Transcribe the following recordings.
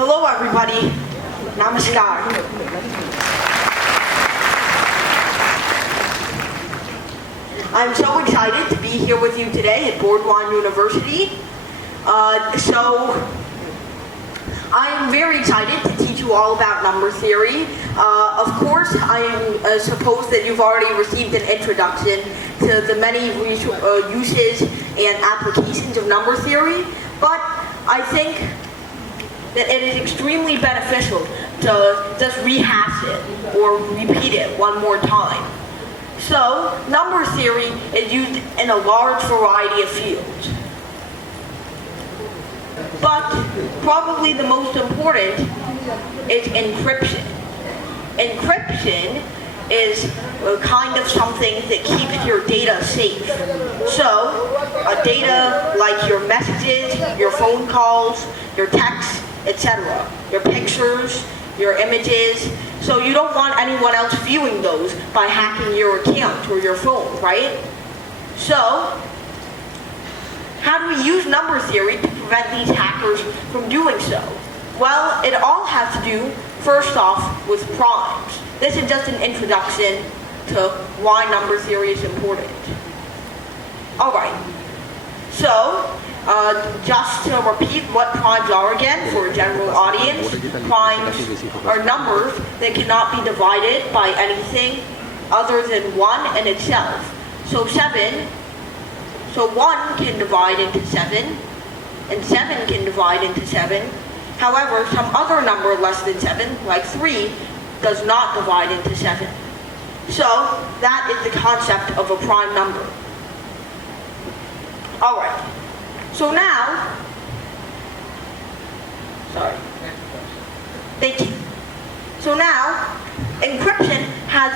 Hello everybody, namaskar. I'm so excited to be here with you today at Burdwan University. I'm very excited to teach you all about number theory. Of course, I suppose that you've already received an introduction to the many uses and applications of number theory, but I think that it is extremely beneficial to just rehash it or repeat it one more time. So, number theory is used in a large variety of fields. But probably the most important is encryption. Encryption is a kind of something that keeps your data safe. So, data like your messages, your phone calls, your texts, etc., your pictures, your images. So you don't want anyone else viewing those by hacking your account or your phone, right? So, how do we use number theory to prevent these hackers from doing so? Well, it all has to do, first off, with primes. This is just an introduction to why number theory is important. Alright, so, just to repeat what primes are again for a general audience, primes are numbers that cannot be divided by anything other than 1 in itself. So 1 can divide into 7, and 7 can divide into 7. However, some other number less than 7, like 3, does not divide into 7. So, that is the concept of a prime number. Alright. So now, thank you. So now, encryption has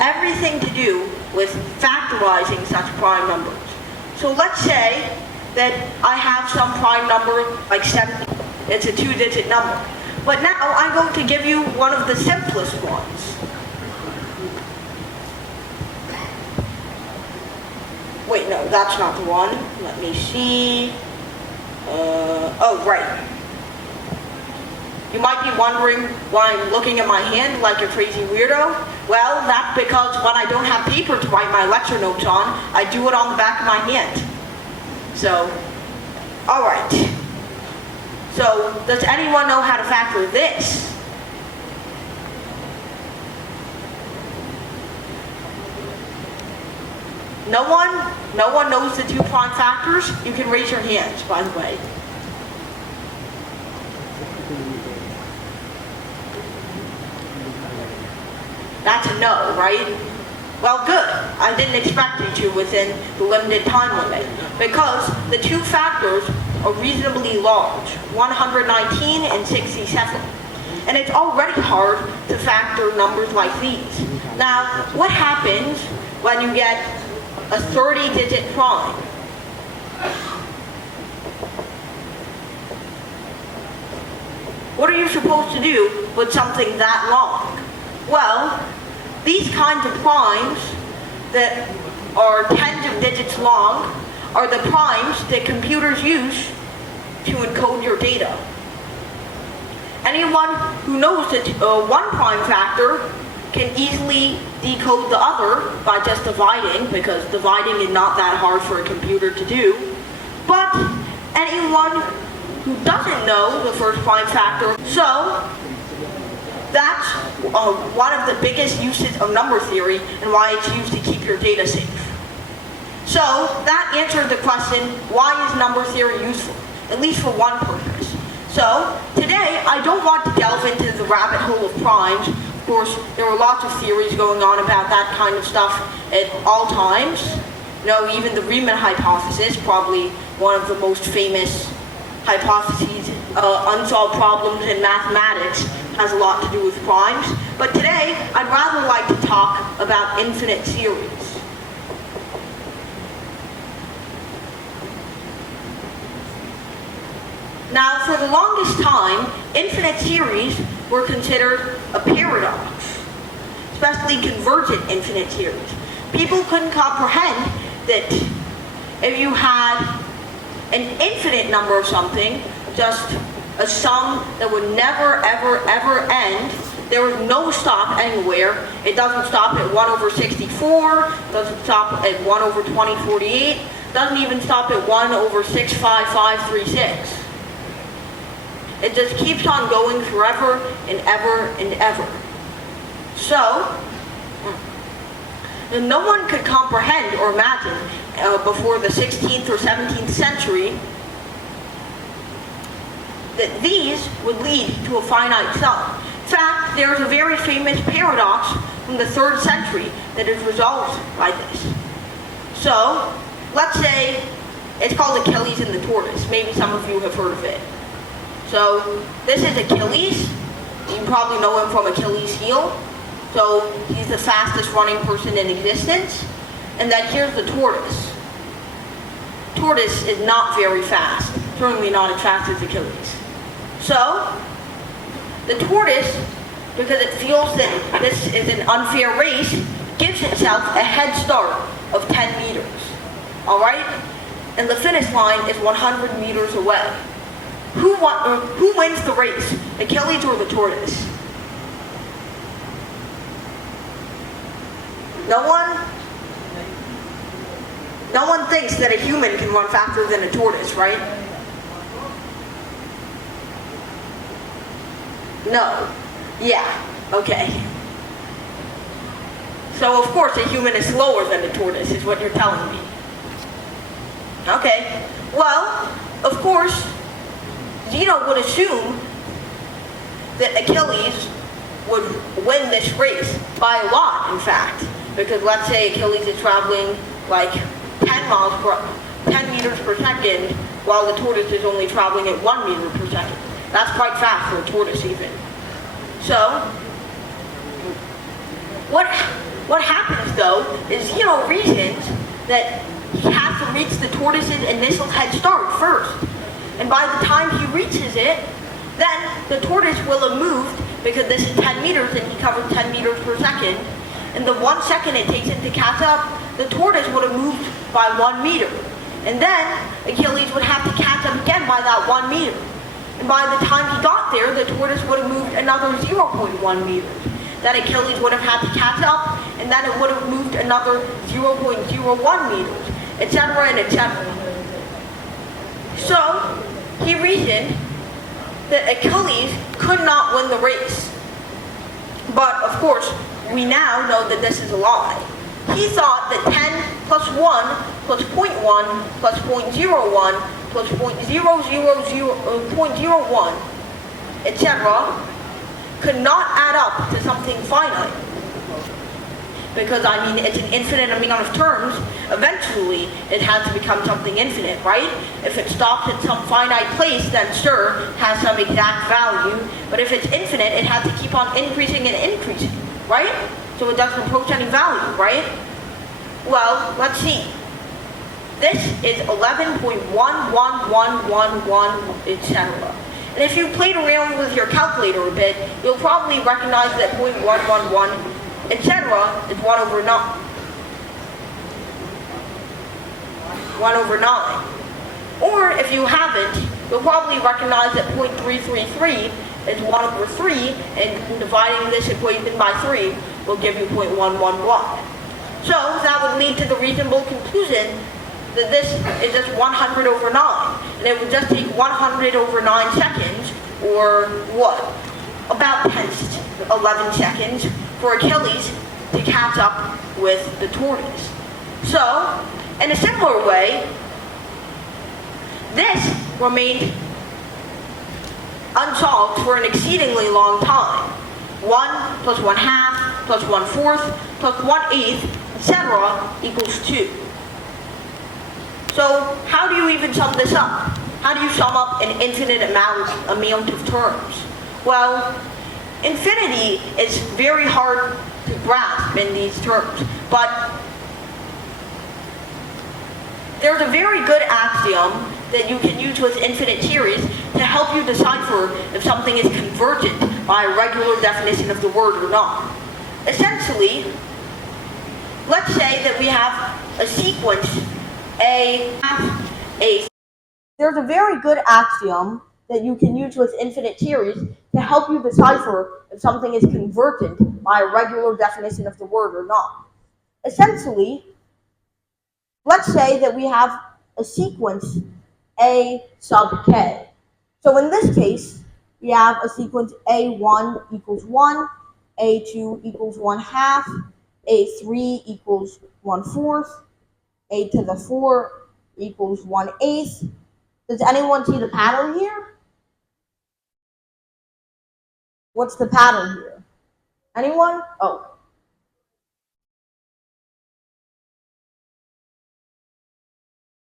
everything to do with factorizing such prime numbers. So let's say that I have some prime number like 70. It's a 2-digit number. But now I'm going to give you one of the simplest ones. Wait, no, that's not the one. Let me see. Oh, right. You might be wondering why I'm looking at my hand like a crazy weirdo. Well, that's because when I don't have paper to write my lecture notes on, I do it on the back of my hand. So, alright. So, does anyone know how to factor this? No one? No one knows the 2 prime factors? You can raise your hands, by the way. That's a no, right? Well, good. I didn't expect you to within the limited time limit, because the 2 factors are reasonably large, 119 and 67. And it's already hard to factor numbers like these. Now, what happens when you get a 30-digit prime? What are you supposed to do with something that long? Well, these kinds of primes that are tens of digits long are the primes that computers use to encode your data. Anyone who knows that 1 prime factor can easily decode the other by just dividing, because dividing is not that hard for a computer to do. But anyone who doesn't know the first prime factor, so that's one of the biggest uses of number theory and why it's used to keep your data safe. So that answered the question, why is number theory useful? At least for one purpose. So today I don't want to delve into the rabbit hole of primes. Of course, there are lots of theories going on about that kind of stuff at all times. You know, even the Riemann hypothesis, probably one of the most famous hypotheses, unsolved problems in mathematics, has a lot to do with primes. But today, I'd rather like to talk about infinite series. Now, for the longest time, infinite series were considered a paradox, especially convergent infinite series. People couldn't comprehend that if you had an infinite number of something, just a sum that would never, ever, ever end. There was no stop anywhere. It doesn't stop at 1 over 64, doesn't stop at 1 over 2048, doesn't even stop at 1 over 65536. It just keeps on going forever and ever and ever. So, no one could comprehend or imagine before the 16th or 17th century that these would lead to a finite sum. In fact, there is a very famous paradox from the 3rd century that is resolved by this. So, let's say it's called Achilles and the tortoise. Maybe some of you have heard of it. So, this is Achilles. You probably know him from Achilles' heel. So, he's the fastest running person in existence. And then here's the tortoise. Tortoise is not very fast. Certainly not as fast as Achilles. So, the tortoise, because it feels that this is an unfair race, gives itself a head start of 10 meters. Alright? And the finish line is 100 meters away. Who wins the race? Achilles or the tortoise? No one? No one thinks that a human can run faster than a tortoise, right? No. Yeah. Okay. So of course a human is slower than a tortoise, is what you're telling me. Okay. Well, of course, Zeno would assume that Achilles would win this race by a lot, in fact. Because let's say Achilles is traveling like 10 meters per second, while the tortoise is only traveling at 1 meter per second. That's quite fast for a tortoise even. So, what happens though is Zeno reasons that he has to reach the tortoise's initial head start first. And by the time he reaches it, then the tortoise will have moved, because this is 10 meters and he covered 10 meters per second. And the 1 second it takes him to catch up, the tortoise would have moved by 1 meter. And then Achilles would have to catch up again by that 1 meter. And by the time he got there, the tortoise would have moved another 0.1 meters. Then Achilles would have had to catch up, and then it would have moved another 0.01 meters, etc. and etc. So, he reasoned that Achilles could not win the race. But, of course, we now know that this is a lie. He thought that 10 plus 1 plus 0.1 plus 0.01 plus 0.001, etc. could not add up to something finite. Because, I mean, it's an infinite amount of terms. Eventually, it has to become something infinite, right? If it stops at some finite place, then sure, it has some exact value. But if it's infinite, it has to keep on increasing and increasing, right? So it doesn't approach any value, right? Well, let's see. This is 11.11111, etc. And if you played around with your calculator a bit, you'll probably recognize that 0.111, etc. is 1 over 9. 1 over 9. Or if you haven't, you'll probably recognize that 0.333 is 1 over 3, and dividing this equation by 3 will give you 0.111. So that would lead to the reasonable conclusion that this is just 100 over 9. And it would just take 100 over 9 seconds, or what? About 11 seconds for Achilles to catch up with the tortoise. So, in a similar way, this remained unsolved for an exceedingly long time. 1 plus 1/2 plus 1/4 plus 1/8, etc. equals 2. So how do you even sum this up? How do you sum up an infinite amount of terms? Well, infinity is very hard to grasp in these terms, but there's a very good axiom that you can use with infinite series to help you decipher if something is convergent by a regular definition of the word or not. Essentially, let's say that we have a sequence, there's a very good axiom that that you can use with infinite series to help you decipher if something is convergent by a regular definition of the word or not. Essentially, let's say that we have a sequence A sub k. So in this case, we have a sequence A1 equals 1, A2 equals 1 half, A3 equals 1/4, A to the 4 equals 1/8. Does anyone see the pattern here? What's the pattern here? Anyone? Oh.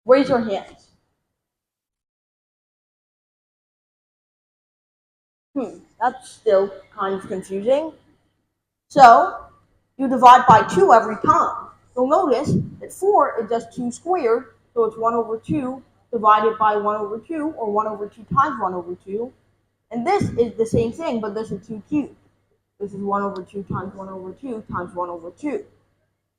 Raise your hands. That's still kind of confusing. So, you divide by 2 every time. You'll notice that 4 is just 2 squared, so it's 1 over 2 divided by 1 over 2, or 1 over 2 times 1 over 2. And this is the same thing, but this is 2 cubed. This is 1 over 2 times 1 over 2 times 1 over 2.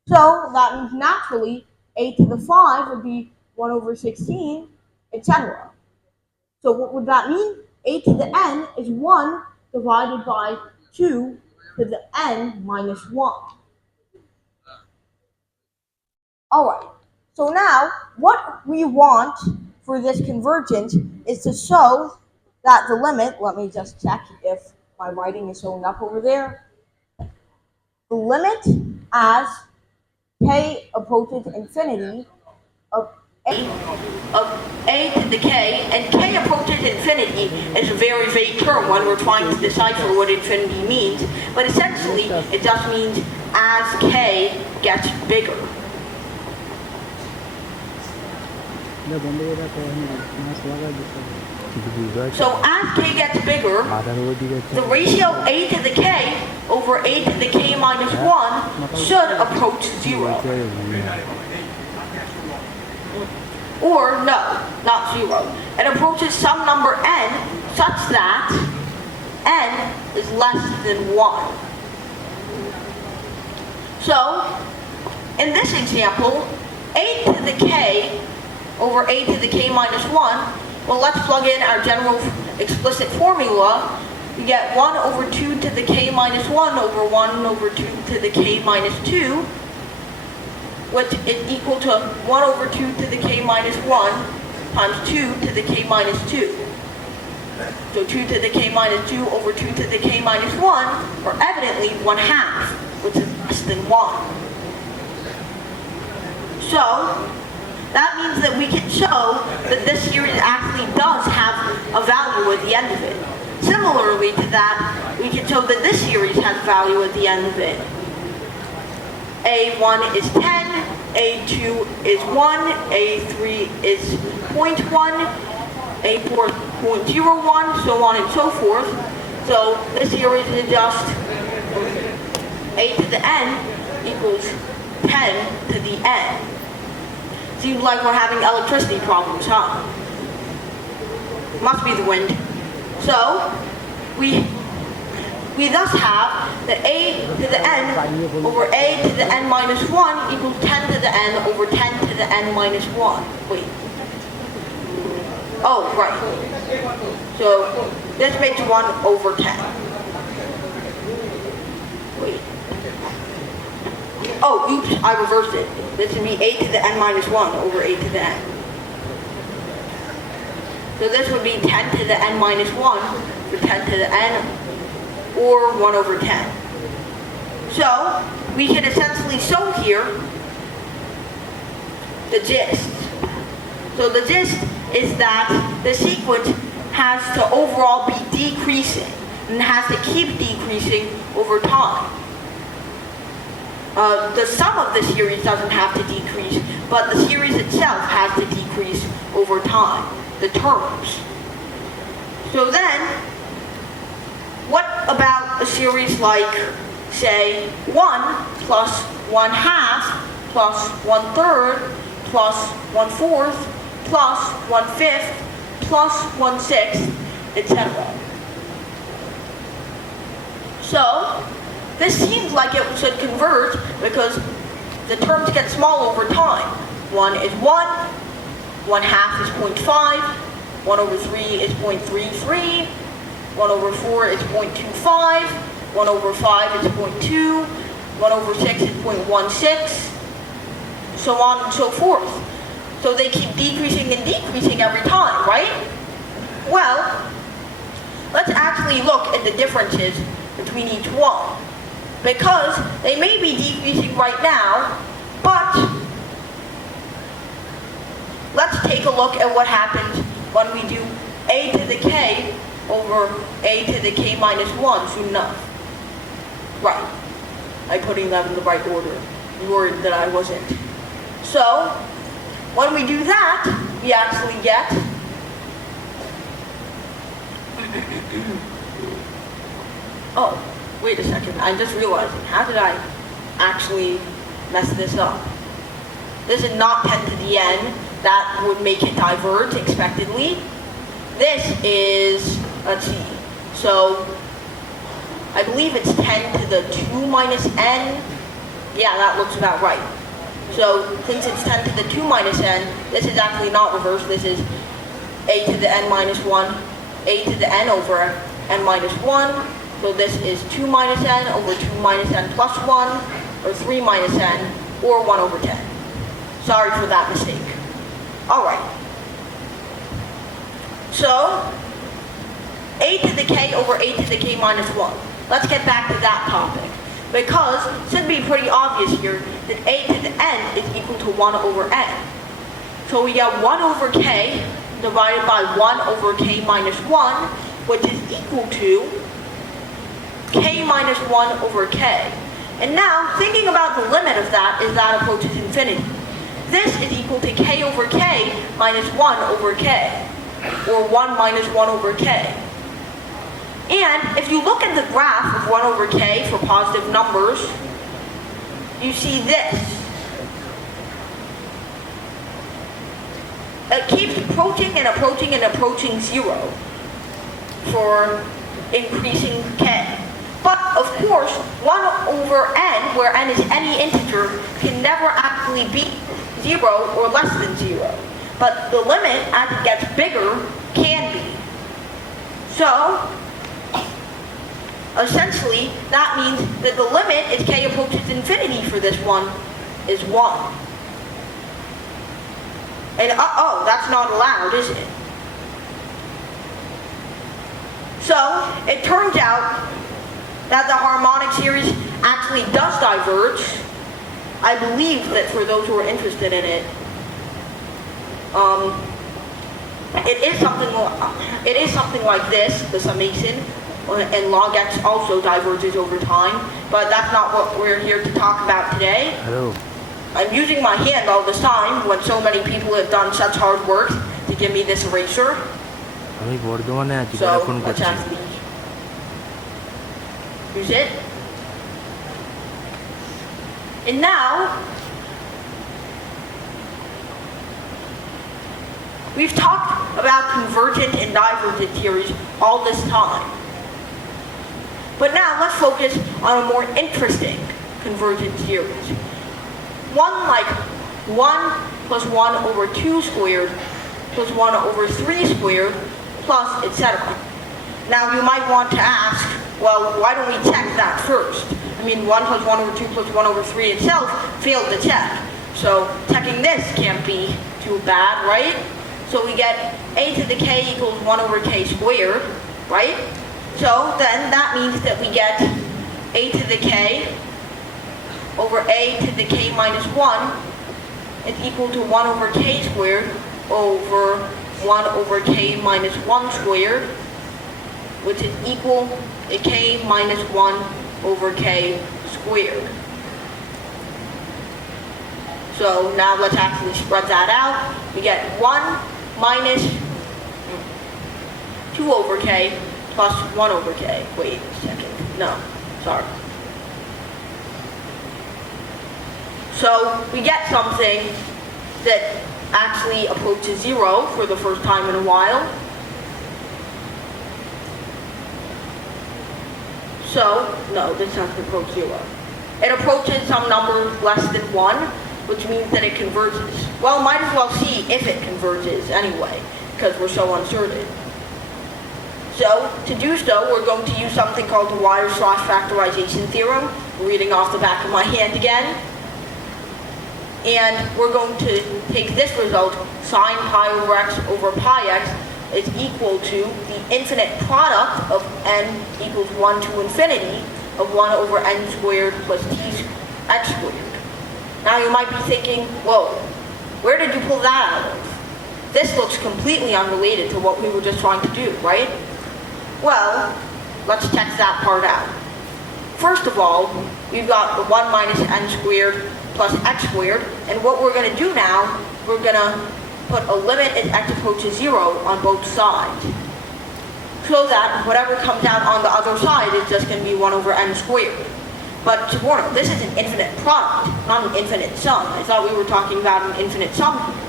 So that means naturally a to the 5 would be 1 over 16, etc. So what would that mean? A to the n is 1 divided by 2 to the n minus 1. Alright, so now what we want for this convergence is to show that the limit, let me just check if my writing is showing up over there. The limit as k approaches infinity of a to the k, and k approaches infinity is a very vague term when we're trying to decipher what infinity means, but essentially it just means as k gets bigger. So as k gets bigger, the ratio a to the k over a to the k minus 1 should approach 0. Or no, not 0. It approaches some number n such that n is less than 1. So, in this example, a to the k over a to the k minus 1, well, let's plug in our general explicit formula. We get 1 over 2 to the k minus 1 over 1 over 2 to the k minus 2, which is equal to 1 over 2 to the k minus 1 times 2 to the k minus 2. So 2 to the k minus 2 over 2 to the k minus 1 are evidently 1/2, which is less than 1. So that means that we can show that this series actually does have a value at the end of it. Similarly to that, we can show that this series has value at the end of it. A1 is 10, A2 is 1, A3 is 0.1, A4 is 0.01, so on and so forth. So this series is just a to the n equals 10 to the n. Seems like we're having electricity problems, huh? Must be the wind. So, we thus have that a to the n over a to the n minus 1 equals 10 to the n over 10 to the n minus 1. Wait. Oh, right. So, this makes 1 over 10. Wait. Oh, oops, I reversed it. This would be a to the n minus 1 over a to the n. So this would be 10 to the n minus 1 for 10 to the n, or 1 over 10. So, we can essentially show here the gist. So the gist is that the sequence has to overall be decreasing, and has to keep decreasing over time. The sum of the series doesn't have to decrease, but the series itself has to decrease over time, the terms. So then, what about a series like, say, 1 plus 1/2 plus 1/3 plus 1/4 plus 1/5 plus 1/6, etc.? So, this seems like it should converge because the terms get small over time. 1 is 1, 1/2 is 0.5, 1 over 3 is 0.33, 1 over 4 is 0.25, 1 over 5 is 0.2, 1 over 6 is 0.16, so on and so forth. So they keep decreasing and decreasing every time, right? Well, let's actually look at the differences between each one. Because they may be decreasing right now, but let's take a look at what happens when we do a to the k over a to the k minus 1 soon enough. Right. I'm putting them in the right order. You worried that I wasn't. So, when we do that, we actually get oh, wait a second. I'm just realizing, how did I actually mess this up? This is not 10 to the n. That would make it diverge expectedly. This is, let's see, so I believe it's 10 to the 2 minus n. Yeah, that looks about right. So since it's 10 to the 2 minus n, this is actually not reversed. This is a to the n minus 1, a to the n over n minus 1. So this is 2 minus n over 2 minus n plus 1, or 3 minus n, or 1 over 10. Sorry for that mistake. Alright. So, a to the k over a to the k minus 1. Let's get back to that topic. Because it should be pretty obvious here that a to the n is equal to 1 over n. So we get 1 over k divided by 1 over k minus 1, which is equal to k minus 1 over k. And now, thinking about the limit of that as that approaches infinity. This is equal to k over k minus 1 over k, or 1 minus 1 over k. And if you look at the graph of 1 over k for positive numbers, you see this. It keeps approaching and approaching and approaching 0 for increasing k. But of course, 1 over n, where n is any integer, can never actually be 0 or less than 0. But the limit, as it gets bigger, can be. So, essentially, that means that the limit as k approaches infinity for this one is 1. And uh-oh, that's not allowed, is it? So, it turns out that the harmonic series actually does diverge. I believe that for those who are interested in it, it is something like this, the summation, and log x also diverges over time, but that's not what we're here to talk about today. Hello. I'm using my hand all this time when so many people have done such hard work to give me this eraser. আমি বর্ধমানে আছি, So, বড় phone let's করছি। actually use it. And now, we've talked about convergent and divergent theories all this time. But now let's focus on a more interesting convergent series. One like 1 plus 1 over 2 squared plus 1 over 3 squared plus etc. Now you might want to ask, well, why don't we check that first? I mean, 1 plus 1 over 2 plus 1 over 3 itself failed the check. So checking this can't be too bad, right? So we get a to the k equals 1 over k squared, right? So then that means that we get a to the k over a to the k minus 1 is equal to 1 over k squared over 1 over k minus 1 squared, which is equal to k minus 1 over k squared. So now let's actually spread that out. We get 1 minus 2 over k plus 1 over k. Wait a second. No, sorry. So we get something that actually approaches 0 for the first time in a while. So, no, this doesn't approach 0. It approaches some number less than 1, which means that it converges. Well, might as well see if it converges anyway. because we're so uncertain. So, to do so, we're going to use something called the Euler/factorization theorem. Reading off the back of my hand again. And we're going to take this result, sine pi over x over pi x is equal to the infinite product of n equals 1 to infinity of 1 over n squared plus x squared. Now you might be thinking, whoa, where did you pull that out of? This looks completely unrelated to what we were just trying to do, right? Well, let's check that part out. First of all, we've got the 1 minus n squared plus x squared, and what we're going to do now, we're going to put a limit as x approaches 0 on both sides, so that whatever comes out on the other side is just going to be 1 over n squared. But to warn you, this is an infinite product, not an infinite sum. I thought we were talking about an infinite sum here.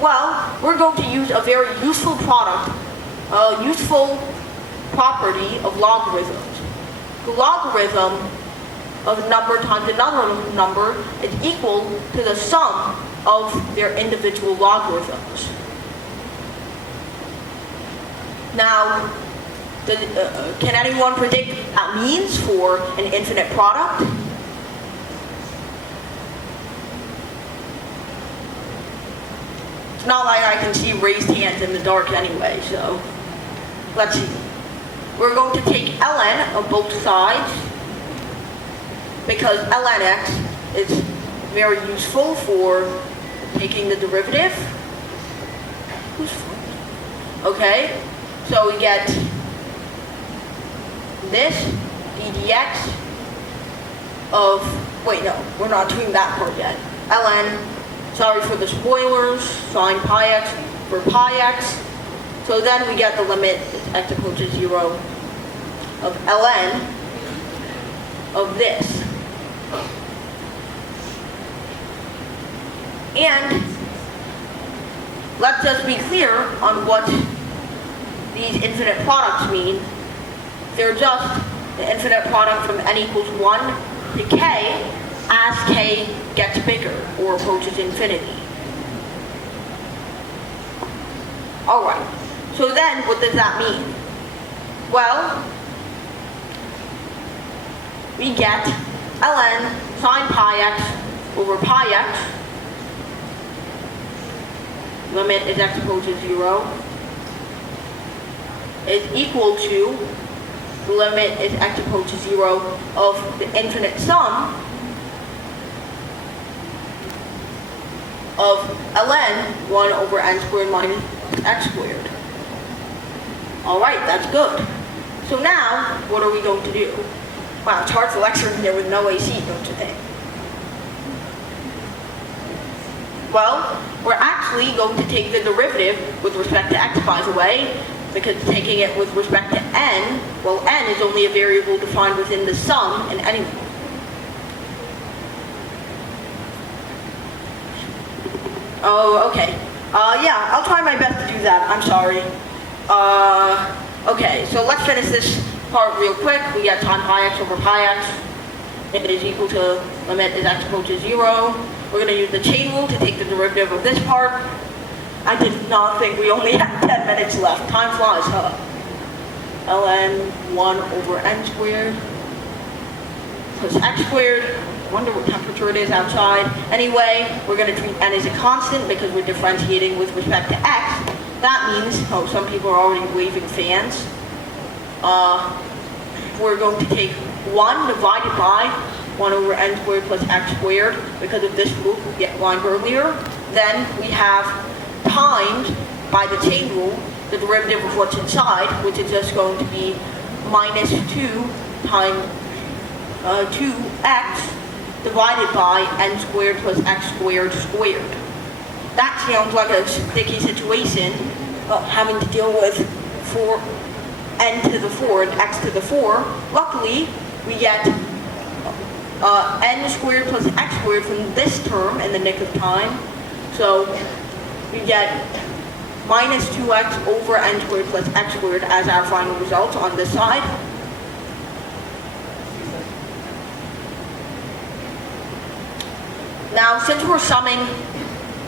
Well, we're going to use a very useful product, a useful property of logarithms. The logarithm of a number times another number is equal to the sum of their individual logarithms. Now, can anyone predict what that means for an infinite product? It's not like I can see raised hands in the dark anyway, so let's see. We're going to take ln of both sides, because ln x is very useful for taking the derivative. Okay, so we get this ddx of, wait, no, we're not doing that part yet. ln, sorry for the spoilers, sine pi x for pi x. So then we get the limit as x approaches 0 of ln of this. And let's just be clear on what these infinite products mean. They're just the infinite product from n equals 1 to k as k gets bigger or approaches infinity. Alright, so then what does that mean? Well, we get ln sine pi x over pi x, limit as x approaches 0, is equal to the limit as x approaches 0 of the infinite sum of ln 1 over n squared minus x squared. Alright, that's good. So now, what are we going to do? Wow, it's hard to lecture in here with no AC, don't you think? Well, we're actually going to take the derivative with respect to x, by the way, because taking it with respect to n, well, n is only a variable defined within the sum in any. Oh, okay. Yeah, I'll try my best to do that. I'm sorry. Okay, so let's finish this part real quick. We got sine pi x over pi x. It is equal to limit as x approaches 0. We're going to use the chain rule to take the derivative of this part. I did not think we only had 10 minutes left. Time flies, huh? ln 1 over n squared plus x squared. Wonder what temperature it is outside. Anyway, we're going to treat n as a constant because we're differentiating with respect to x. That means, oh, some people are already waving fans. We're going to take 1 divided by 1 over n squared plus x squared because of this rule we outlined earlier. Then we have times by the chain rule the derivative of what's inside, which is just going to be minus 2 times 2x divided by n squared plus x squared squared. That sounds like a sticky situation, having to deal with 4 n to the 4 and x to the 4. Luckily, we get n squared plus x squared from this term in the nick of time. So we get minus 2x over n squared plus x squared as our final result on this side. Now, since we're summing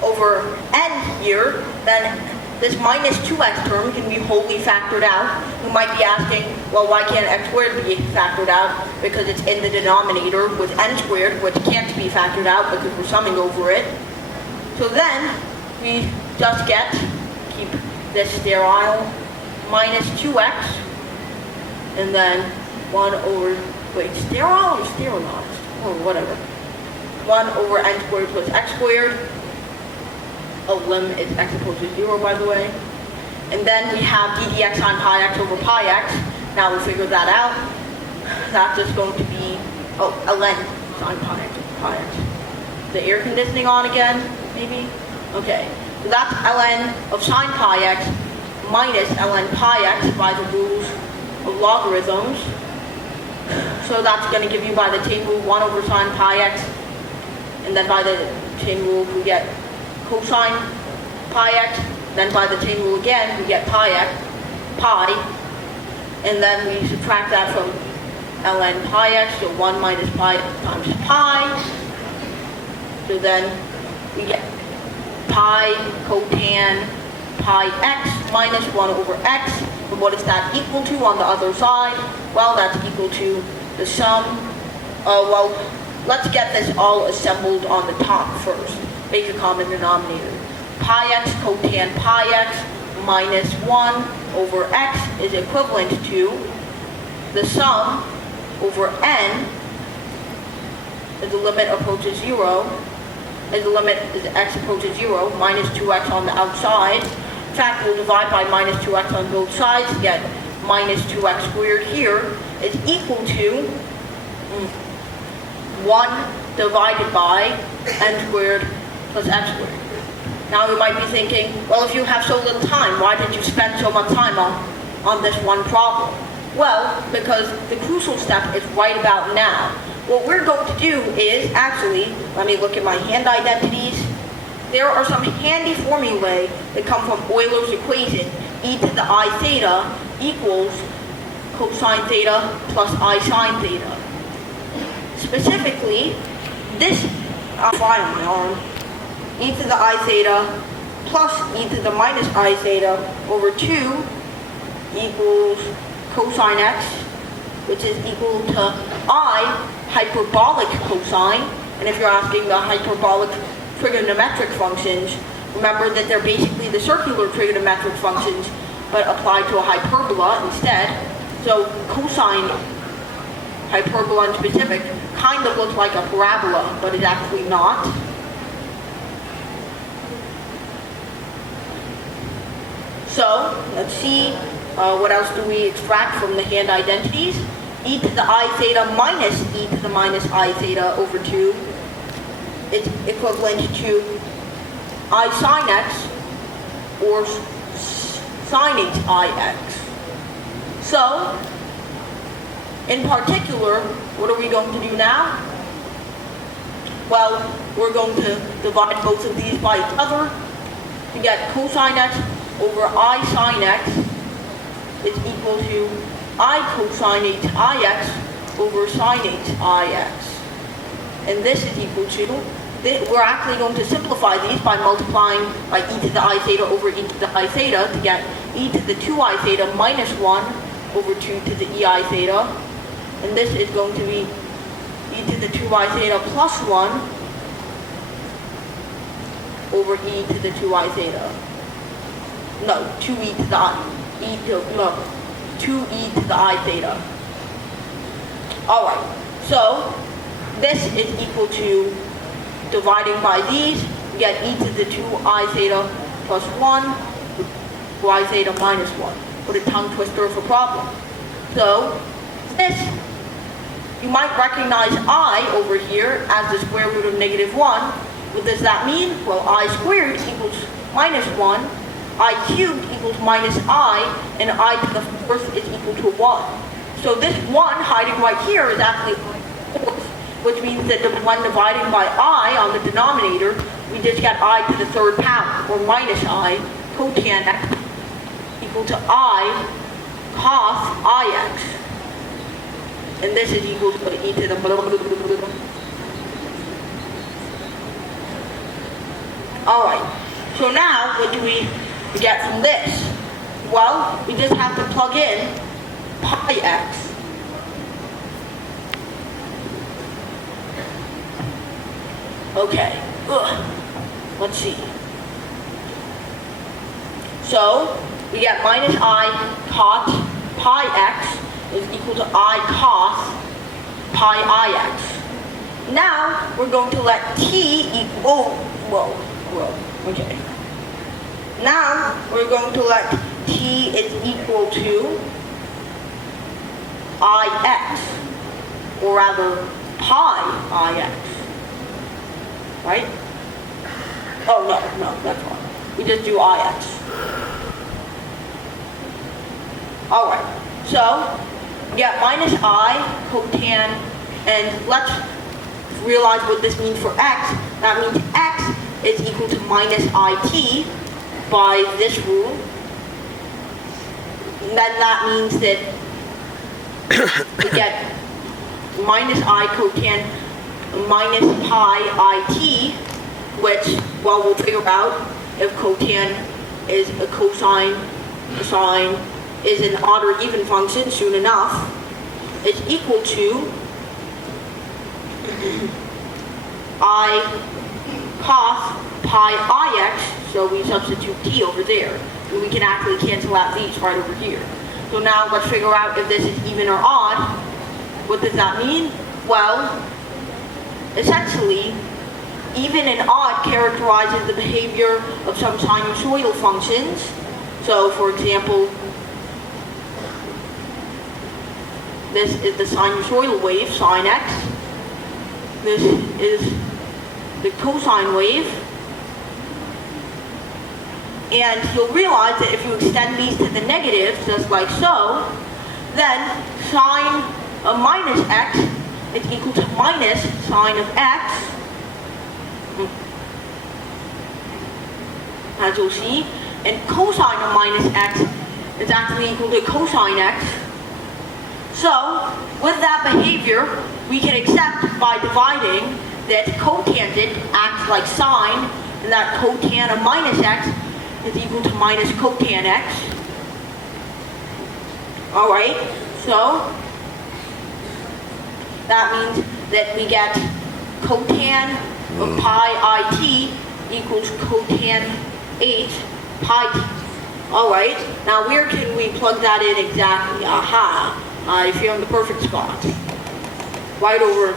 over n here, then this minus 2x term can be wholly factored out. You might be asking, well, why can't x squared be factored out? Because it's in the denominator with n squared, which can't be factored out because we're summing over it. So then, we just get, keep this sterile, minus 2x, and then 1 over, wait, sterile or sterilized? Or whatever. 1 over n squared plus x squared. A lim is x opposed to 0, by the way. And then we have d dx sine pi x over pi x. Now we'll figure that out. That's just going to be, ln sine pi x over pi x. The air conditioning on again, maybe? Okay. So that's ln of sine pi x minus ln pi x by the rules of logarithms. So that's going to give you by the chain rule 1 over sine pi x. And then by the chain rule we get cosine pi x, then by the chain rule again, we get pi, and then we subtract that from ln pi x, so 1 minus pi times pi. So then we get pi cotan pi x minus 1 over x. And what is that equal to on the other side? Well, that's equal to the sum. Well, let's get this all assembled on the top first. Make a common denominator. Pi x cotan pi x minus 1 over x is equivalent to the sum over n as the limit approaches 0, as the limit as x approaches 0, minus 2x on the outside. In fact, we'll divide by minus 2x on both sides to get minus 2x squared here is equal to 1 divided by n squared plus x squared. Now you might be thinking, well, if you have so little time, why did you spend so much time on this one problem? Well, because the crucial step is right about now. What we're going to do is, actually, let me look at my hand identities. There are some handy formulae that come from Euler's equation, e to the I theta equals cosine theta plus I sine theta. Specifically, this, I'll fly on my arm, e to the I theta plus e to the minus I theta over 2 equals cosine x, which is equal to I hyperbolic cosine. And if you're asking the hyperbolic trigonometric functions, remember that they're basically the circular trigonometric functions, but applied to a hyperbola instead. So cosine hyperbola in specific kind of looks like a parabola, but it's actually not. So, let's see, what else do we extract from the hand identities? E to the I theta minus e to the minus I theta over 2 is equivalent to I sine x or sine h I x. So, in particular, what are we going to do now? Well, we're going to divide both of these by each other to get cosine x over I sine x is equal to I cosine h I x over sine h I x. And this is equal to, we're actually going to simplify these by multiplying by e to the I theta over e to the I theta to get e to the 2I theta minus 1 over 2 to the ei theta. And this is going to be e to the 2I theta plus 1 over e to the 2I theta. No, 2e to the I, 2e to the I theta. Alright, so this is equal to, dividing by these, we get e to the 2I theta plus 1, y theta minus 1. What a tongue twister of a problem. So, this, you might recognize I over here as the square root of negative 1. What does that mean? Well, I squared equals minus 1. I cubed equals minus I, and I to the fourth is equal to 1. So this 1 hiding right here is actually I to the fourth, which means that when dividing by I on the denominator, we just get I to the third power, or minus I, cotan x, equal to I cos Ix. And this is equal to e to the blah, blah, blah, blah, blah. Alright, so now what do we we get from this? Well, we just have to plug in pi x. Okay, let's see. So, we get minus I cot pi x is equal to I cos pi ix. Now, we're going to let t equal, okay. Now, we're going to let t is equal to ix, or rather pi ix. Right? Oh, no, that's wrong. We just do ix. Alright, so we get minus I cotan, and let's realize what this means for x. That means x is equal to minus it by this rule. And then that means that we get minus I cotan minus pi it, which, well, we'll figure out if cotan is a cosine, a sine is an odd or even function soon enough. It's equal to I cos pi ix, so we substitute t over there. And we can actually cancel out these right over here. So now let's figure out if this is even or odd. What does that mean? Well, essentially, even and odd characterizes the behavior of some sinusoidal functions. So, for example, this is the sinusoidal wave, sine x. This is the cosine wave. And you'll realize that if you extend these to the negatives, just like so, then sine of minus x is equal to minus sine of x, as you'll see, and cosine of minus x is actually equal to cosine x. So, with that behavior, we can accept by dividing that cotangent acts like sine, and that cotan of minus x is equal to minus cotan x. Alright, so that means that we get cotan of pi it equals cotan 8 pi t. Alright, now where can we plug that in exactly? Aha, if you're in the perfect spot. Right over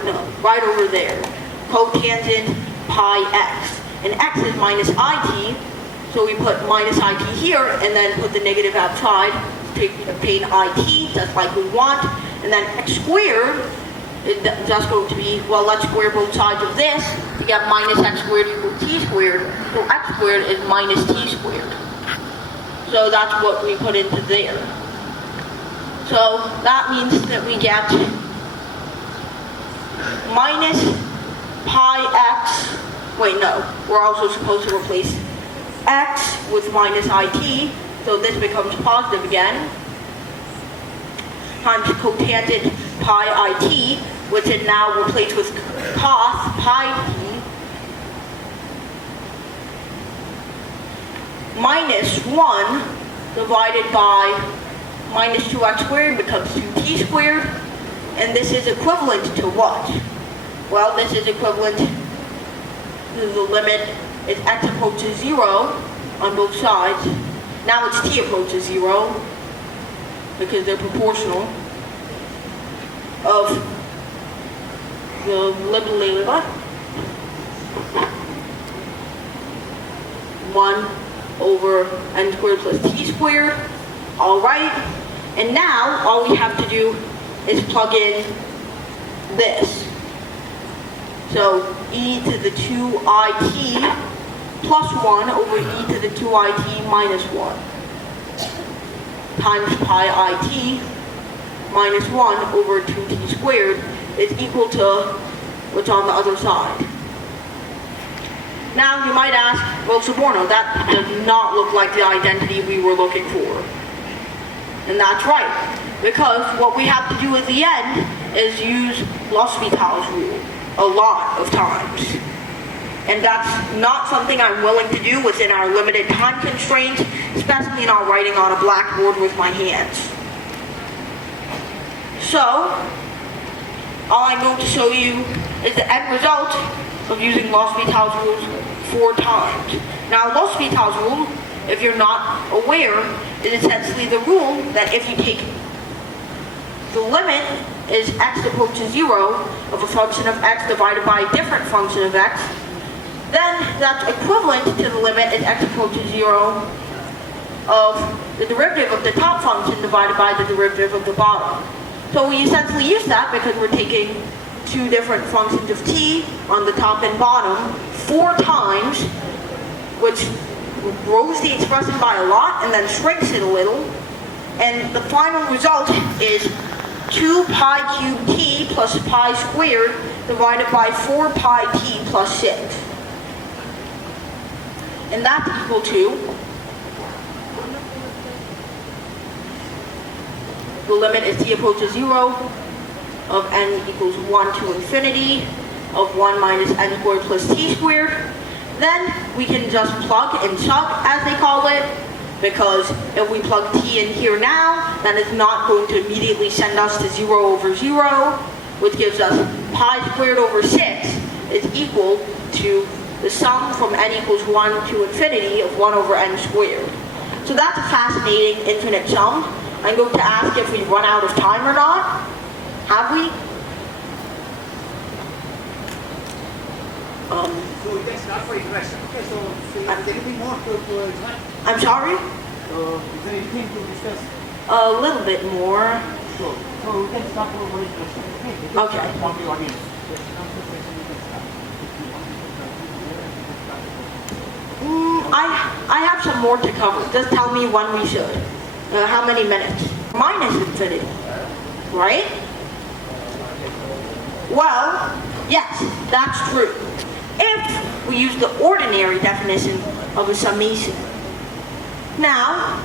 there. Cotangent pi x. And x is minus it, so we put minus it here, and then put the negative outside to obtain it, just like we want. And then x squared is just going to be, well, let's square both sides of this to get minus x squared equals t squared. So x squared is minus t squared. So that's what we put into there. So that means that we get minus pi x, wait, no, we're also supposed to replace x with minus it, so this becomes positive again, times cotangent pi it, which is now replaced with cos pi t, minus 1 divided by minus 2x squared becomes 2t squared, and this is equivalent to what? Well, this is equivalent to the limit as x approaches 0 on both sides. Now it's t approaches 0, because they're proportional, of the limit 1 over n squared plus t squared. Alright, and now all we have to do is plug in this. So e to the 2it plus 1 over e to the 2it minus 1 times pi it minus 1 over 2t squared is equal to what's on the other side. Now you might ask, well, Soborno, that does not look like the identity we were looking for. And that's right, because what we have to do at the end is use L'Hospital's rule a lot of times. And that's not something I'm willing to do within our limited time constraints, especially not writing on a blackboard with my hands. So, all I'm going to show you is the end result of using L'Hospital's rules 4 times. Now, L'Hospital's rule, if you're not aware, is essentially the rule that if you take the limit is x approaches 0 of a function of x divided by a different function of x, then that's equivalent to the limit is x approaches 0 of the derivative of the top function divided by the derivative of the bottom. So we essentially use that because we're taking 2 different functions of t on the top and bottom 4 times, which grows the expression by a lot and then shrinks it a little. And the final result is 2 pi cubed t plus pi squared divided by 4 pi t plus 6. And that's equal to the limit as t approaches 0 of n equals 1 to infinity of 1 minus n squared plus t squared. Then we can just plug and chug, as they call it, because if we plug t in here now, then it's not going to immediately send us to 0 over 0, which gives us pi squared over 6 is equal to the sum from n equals 1 to infinity of 1 over n squared. So that's a fascinating infinite sum. I'm going to ask if we've run out of time or not. Have we? So that's not for question. Okay, so is there anything more to explain? I'm sorry? Is there anything to discuss? A little bit more. So we can start with one question. Okay. From the audience. I have some more to cover. Just tell me when we should. How many minutes? Minus infinity, right? Well, yes, that's true. If we use the ordinary definition of a summation. Now,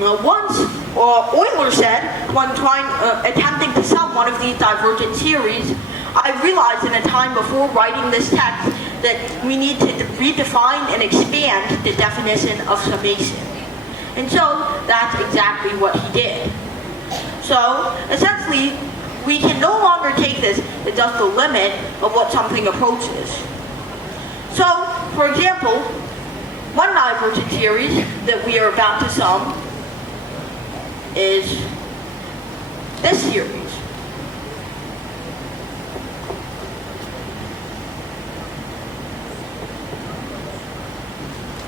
once Euler said, when attempting to sum one of these divergent series, I realized in a time before writing this text that we need to redefine and expand the definition of summation. And so that's exactly what he did. So essentially, we can no longer take this as just the limit of what something approaches. So, for example, one divergent series that we are about to sum is this series.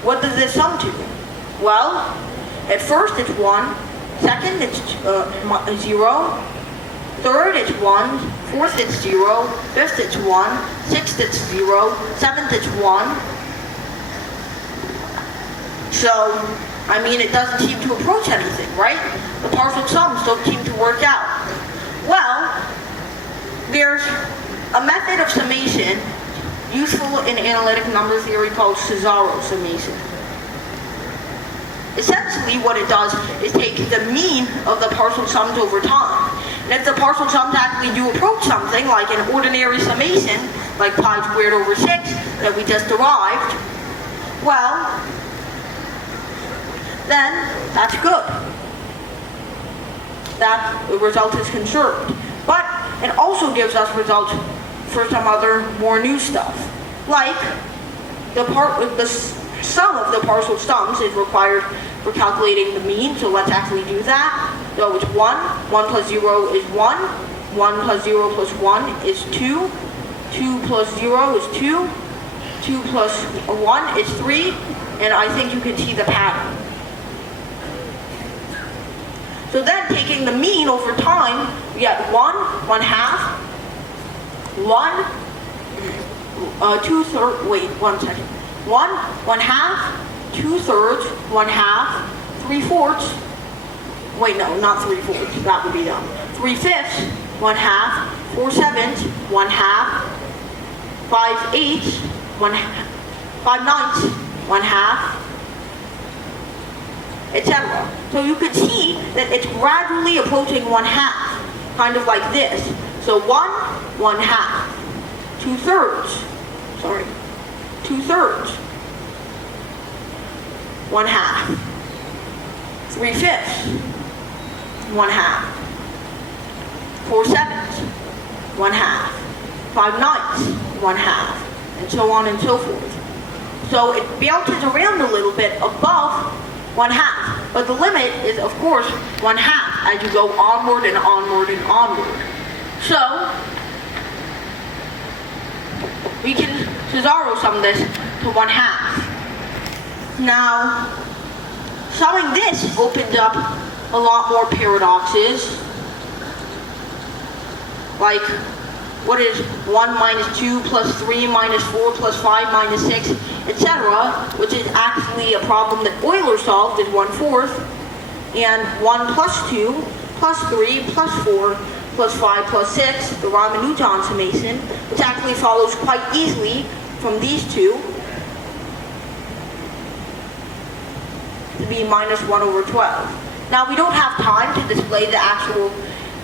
What does this sum to? Well, at first it's 1, second it's 0, third it's 1, fourth it's 0, fifth it's 1, sixth it's 0, seventh it's 1. So, I mean, it doesn't seem to approach anything, right? The partial sums don't seem to work out. Well, there's a method of summation useful in analytic number theory called Cesaro summation. Essentially what it does is take the mean of the partial sums over time. And if the partial sums actually do approach something like an ordinary summation, like pi squared over 6 that we just derived, well, then that's good. That the result is conserved. But it also gives us results for some other more new stuff. Like the sum of the partial sums is required for calculating the mean, so let's actually do that. So it's 1, 1 plus 0 is 1, 1 plus 0 plus 1 is 2, 2 plus 0 is 2, 2 plus 1 is 3, and I think you can see the pattern. So then taking the mean over time, we get 1, 1/2, 1, 2/3, wait, 1 second. 1, 1/2, 2/3, 1/2, 3/4. Wait, no, not 3/4, that would be dumb. 3/5, 1/2, 4/7, 1/2, 5/8, 1/2, 5/9, 1/2, etc. So you can see that it's gradually approaching 1/2, kind of like this. So 1, 1/2. 2/3. Sorry. 2/3. 1/2. 3/5. 1/2. 4/7. 1/2. 5/9. 1/2. And so on and so forth. So it bounces around a little bit above 1/2. But the limit is, of course, 1/2 as you go onward and onward and onward. So we can Cesaro sum this to 1/2. Now, summing this opens up a lot more paradoxes. Like, what is 1 minus 2 plus 3 minus 4 plus 5 minus 6, etc., which is actually a problem that Euler solved in 1/4, and 1 plus 2 plus 3 plus 4 plus 5 plus 6, the Ramanujan summation, which actually follows quite easily from these two, to be minus 1/12. Now, we don't have time to display the actual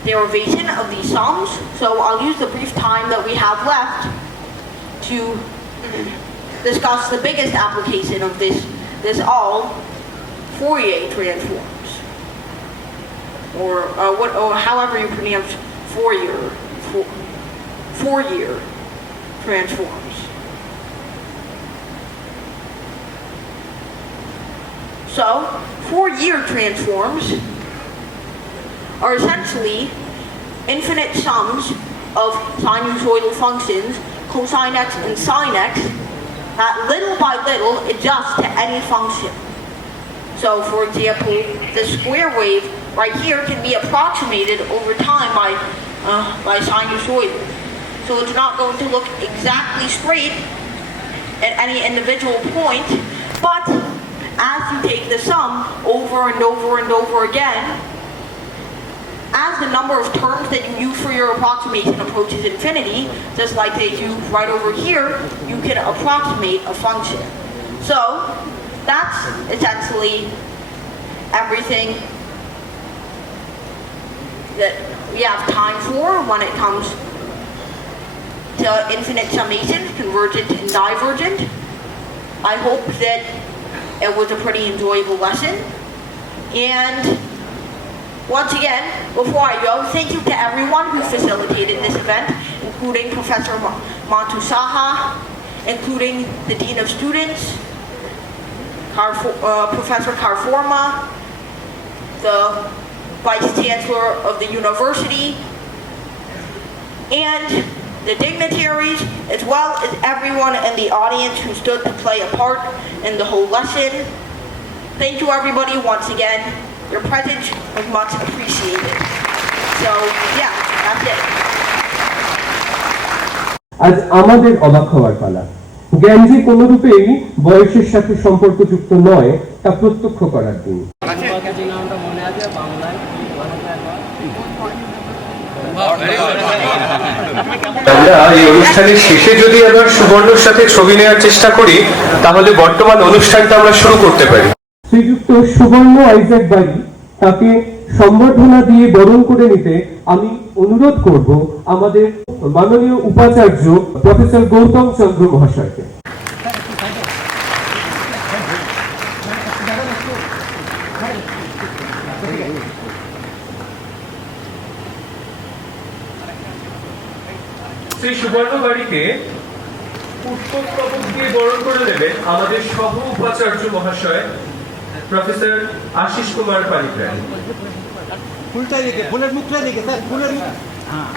derivation of these sums, so I'll use the brief time that we have left to discuss the biggest application of this all, Fourier transforms, or however you pronounce Fourier transforms. So, Fourier transforms are essentially infinite sums of sinusoidal functions, cosine x and sine x, that little by little adjust to any function. So, for example, the square wave right here can be approximated over time by sinusoidal. So it's not going to look exactly straight at any individual point, but as you take the sum over and over and over again, as the number of terms that you use for your approximation approaches infinity, just like they do right over here, you can approximate a function. So that's essentially everything that we have time for when it comes to infinite summations, convergent and divergent. I hope that it was a pretty enjoyable lesson. And once again, before I go, thank you to everyone who facilitated this event, including Professor Mantusaha, including the Dean of Students, Professor Carforma, the Vice Chancellor of the University, and the dignitaries, as well as everyone in the audience who stood to play a part in the whole lesson. Thank you everybody once again. Your presence was much appreciated. So, yeah, that's it. আজ আমাদের অবাক হওয়ার পালা। জ্ঞান যে কোনরূপেই বয়সের সাথে সম্পর্কযুক্ত নয় তা প্রত্যক্ষ করার দিন। আমরা এই অনুষ্ঠানের শেষে যদি আবার সুবর্ণর সাথে ছবি নেওয়ার চেষ্টা করি, তাহলে বর্তমান অনুষ্ঠানটা আমরা শুরু করতে পারি। শ্রীযুক্ত সুবর্ণ আইজাক বাড়ি, তাকে সম্বর্ধনা দিয়ে বরণ করে নিতে আমি অনুরোধ করব আমাদের মাননীয় উপাচার্য প্রফেসর গৌতম চন্দ্র মহাশয়কে। শ্রী সুবর্ণ বাড়িকে পুষ্পস্তবক দিয়ে বরণ করে নেবেন আমাদের সহ উপাচার্য মহাশয় প্রফেসর আশিস কুমার পানিগ্রাহী। ফুলটা রেখে, ফুলের মুখটা রেখে, স্যার ফুলের মুখ। হ্যাঁ।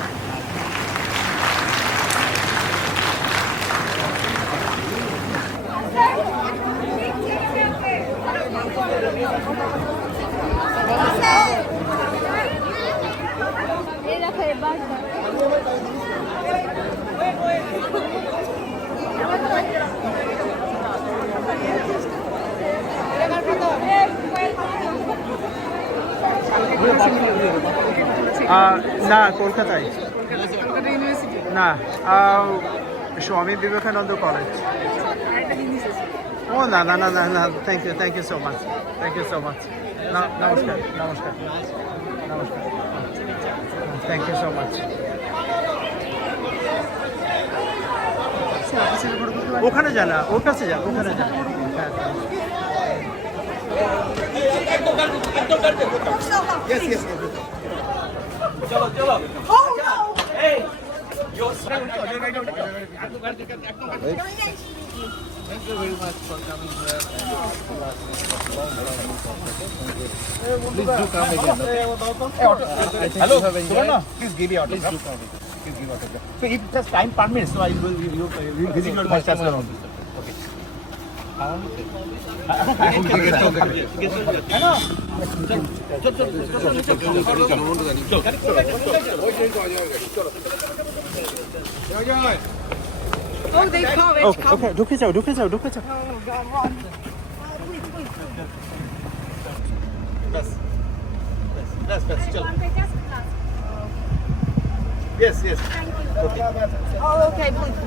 না, কলকাতায় না, স্বামী বিবেকানন্দ কলেজ। ও না না না না না, থ্যাংক ইউ সো মাচ, নমস্কার নমস্কার নমস্কার, থ্যাংক ইউ সো মাচ। ওখানে যা না, ওর কাছে যা, ওখানে যা। হ্যাঁ। Hello, Suvarna, please give me autograph. Please give autograph. So if just time permits, so I will visit your master's around. Okay. Oh, they come. ওকে, ঢুকে যাও, ঢুকে যাও, ঢুকে যাও। Best, chill. Yes. Oh, okay, please.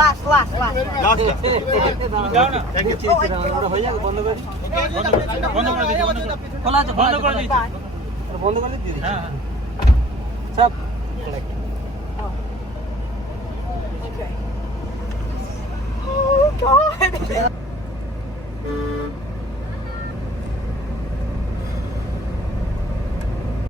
Last. Last. Thank you. Okay. Oh, God.